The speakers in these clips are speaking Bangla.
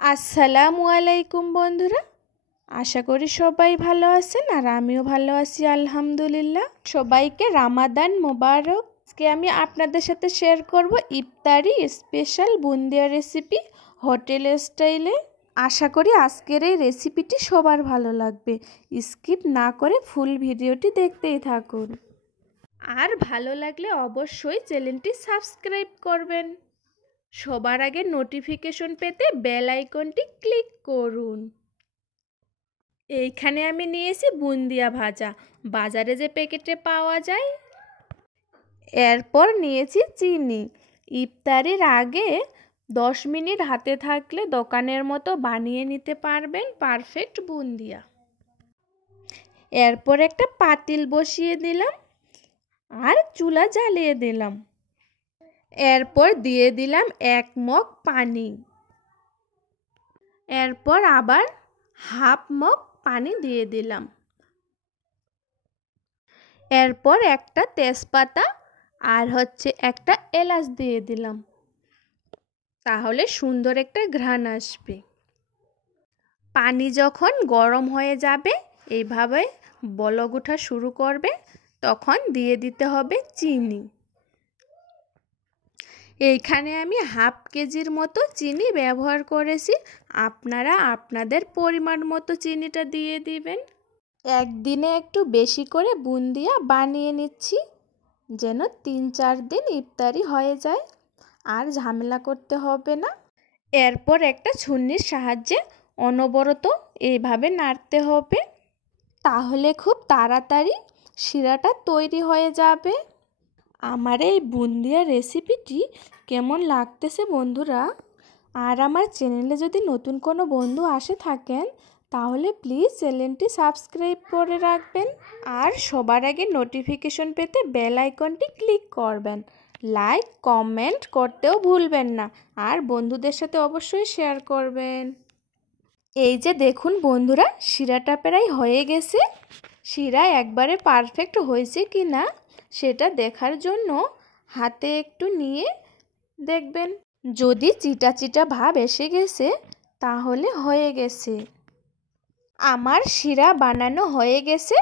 আসসালামু আলাইকুম বন্ধুরা, আশা করি সবাই ভালো আছেন আর আমিও ভালো আছি আলহামদুলিল্লাহ। সবাইকে রামাদান মোবারক। আজকে আমি আপনাদের সাথে শেয়ার করব ইফতারি স্পেশাল বুন্দিয়া রেসিপি হোটেল স্টাইলে। আশা করি আজকের এই রেসিপিটি সবার ভালো লাগবে। স্কিপ না করে ফুল ভিডিওটি দেখতেই থাকুন। আর ভালো লাগলে অবশ্যই চ্যানেলটি সাবস্ক্রাইব করবেন। সবার আগে নোটিফিকেশন পেতে বেল আইকনটি ক্লিক করুন। এইখানে আমি নিয়েছি বুন্দিয়া ভাজা, বাজারে যে প্যাকেটে পাওয়া যায়। এরপর নিয়েছি চিনি। ইফতারির আগে 10 মিনিট হাতে থাকলে দোকানের মতো বানিয়ে নিতে পারবেন পারফেক্ট বুন্দিয়া। এরপর একটা পাতিল বসিয়ে দিলাম আর চুলা জ্বালিয়ে দিলাম। এরপর দিয়ে দিলাম 1 মগ পানি। এরপর আবার হাফ মগ পানি দিয়ে দিলাম। এরপর একটা তেজপাতা আর একটা এলাচ দিয়ে দিলাম, তাহলে সুন্দর একটা ঘ্রাণ আসবে। পানি যখন গরম হয়ে যাবে, এইভাবে বলক ওঠা শুরু করবে, তখন দিয়ে দিতে হবে চিনি। এইখানে আমি হাফ কেজির মতো চিনি ব্যবহার করেছি। আপনারা আপনাদের পরিমাণ মতো চিনিটা দিয়ে দিবেন। একদিনে একটু বেশি করে বুন্দিয়া বানিয়ে নিচ্ছি, যেন 3-4 দিন ইফতারি হয়ে যায় আর ঝামেলা করতে হবে না। এরপর একটা ছুরির সাহায্যে অনবরত এইভাবে নাড়তে হবে, তাহলে খুব তাড়াতাড়ি শিরাটা তৈরি হয়ে যাবে। আমার এই বুন্দিয়া রেসিপিটি কেমন লাগতেছে বন্ধুরা? আর আমার চ্যানেলে যদি নতুন কোনো বন্ধু আসে থাকেন, তাহলে প্লিজ চ্যানেলটি সাবস্ক্রাইব করে রাখবেন। আর সবার আগে নোটিফিকেশন পেতে বেল আইকনটি ক্লিক করবেন। লাইক কমেন্ট করতেও ভুলবেন না, আর বন্ধুদের সাথে অবশ্যই শেয়ার করবেন। এই যে দেখুন বন্ধুরা, শিরাটা প্রায় হয়ে গেছে। শিরা একবারে পারফেক্ট হয়েছে কি না সেটা দেখার জন্য হাতে একটু নিয়ে দেখবেন। যদি চিটা চিটা ভাব এসে গেছে, তাহলে হয়ে গেছে। আমার শিরা বানানো হয়ে গেছে।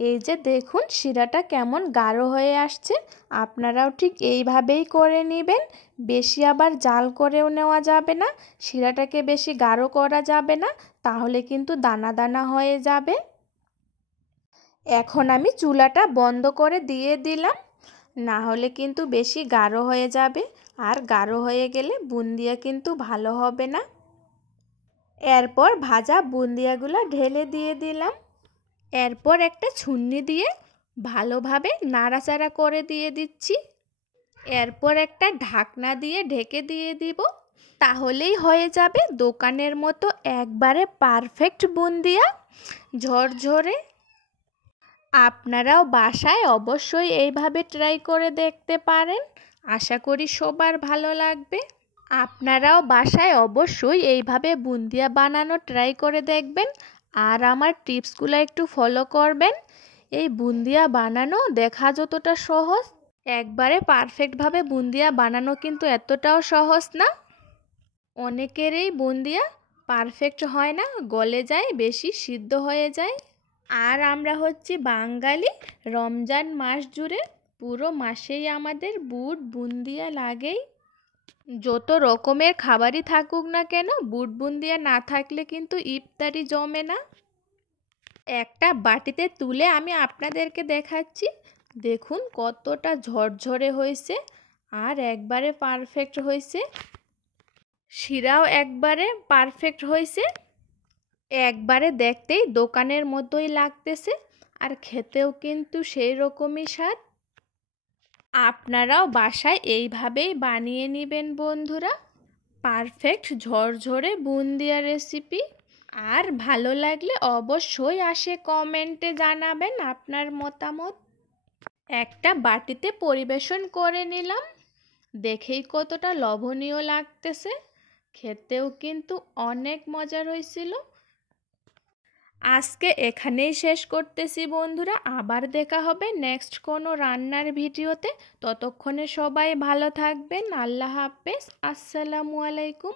এই যে দেখুন শিরাটা কেমন গাঢ় হয়ে আসছে। আপনারাও ঠিক এইভাবেই করে নেবেন। বেশি আবার জাল করেও নেওয়া যাবে না, শিরাটাকে বেশি গাঢ় করা যাবে না, তাহলে কিন্তু দানা দানা হয়ে যাবে। এখন আমি চুলাটা বন্ধ করে দিয়ে দিলাম, না হলে কিন্তু বেশি গাঢ় হয়ে যাবে, আর গাঢ় হয়ে গেলে বুন্দিয়া কিন্তু ভালো হবে না। এরপর ভাজা বুন্দিয়াগুলো ঢেলে দিয়ে দিলাম। এরপর একটা ছুন্নি দিয়ে ভালোভাবে নাড়াচাড়া করে দিয়ে দিচ্ছি। এরপর একটা ঢাকনা দিয়ে ঢেকে দিয়ে দিব, তাহলেই হয়ে যাবে দোকানের মতো একবারে পারফেক্ট বুন্দিয়া, ঝরঝরে। আপনারাও বাসায় অবশ্যই এইভাবে ট্রাই করে দেখতে পারেন। আশা করি সবার ভালো লাগবে। আপনারাও বাসায় অবশ্যই এইভাবে বুন্দিয়া বানানো ট্রাই করে দেখবেন, আর আমার টিপসগুলো একটু ফলো করবেন। এই বুন্দিয়া বানানো দেখা যতটা সহজ, একবারে পারফেক্টভাবে বুন্দিয়া বানানো কিন্তু এতটাও সহজ না। অনেকের এই বুন্দিয়া পারফেক্ট হয় না, গলে যায়, বেশি সিদ্ধ হয়ে যায়। আর আমরা বাঙালি, রমজান মাস জুড়ে পুরো মাসেই আমাদের বুট বুন্দিয়া লাগেই। যত রকমের খাবারই থাকুক না কেন, বুট বুন্দিয়া না থাকলে কিন্তু ইফতারি জমে না। একটা বাটিতে তুলে আমি আপনাদেরকে দেখাচ্ছি। দেখুন কতটা ঝরঝরে হয়েছে, আর একবারে পারফেক্ট হয়েছে। শিরাও একবারে পারফেক্ট হয়েছে। একবারে দেখতেই দোকানের মতোই লাগতেছে, আর খেতেও কিন্তু সেই রকমই স্বাদ। আপনারাও বাসায় এইভাবেই বানিয়ে নেবেন বন্ধুরা। পারফেক্ট ঝরঝরে বুন্দিয়া রেসিপি। আর ভালো লাগলে অবশ্যই কমেন্টে জানাবেন আপনার মতামত। একটা বাটিতে পরিবেশন করে নিলাম। দেখেই কতটা লোভনীয় লাগতেছে, খেতেও কিন্তু অনেক মজার হয়েছিল। আজকে এখানেই শেষ করতেছি বন্ধুরা। আবার দেখা হবে নেক্সট কোনো রান্নার ভিডিওতে। ততক্ষণে সবাই ভালো থাকবেন। আল্লাহ হাফেজ। আসসালামু আলাইকুম।